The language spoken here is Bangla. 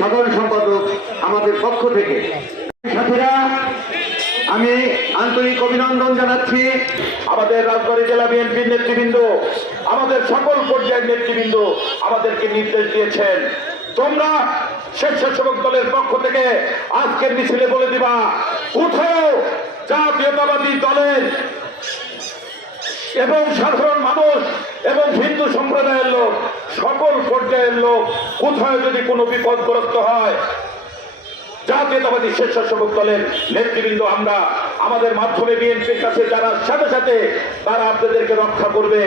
সাধারণ সম্পাদক আমাদের পক্ষ থেকে। সাথীরা, আমি আন্তরিক অভিনন্দন জানাচ্ছি আমাদের রাজবাড়ী জেলা বিএনপির নেতৃবৃন্দ, আমাদের সকল পর্যায়ের নেতৃবৃন্দ আমাদেরকে নির্দেশ দিয়েছেন। তোমরা স্বেচ্ছাসেবক দলের পক্ষ থেকে আজকের মিছিলে বলে দিবা, কোথাও জাতীয়তাবাদী দলের এবং সাধারণ মানুষ এবং হিন্দু সম্প্রদায়ের লোক, সকল পর্যায়ের লোক, কোথায় যদি কোনো বিপদগ্রস্ত হয়, জাতীয়তাবাদী স্বেচ্ছাসেবক দলের নেতৃবৃন্দ আমরা, আমাদের মাধ্যমে বিএনপির কাছে যারা সাথে সাথে, তারা আপনাদেরকে রক্ষা করবে।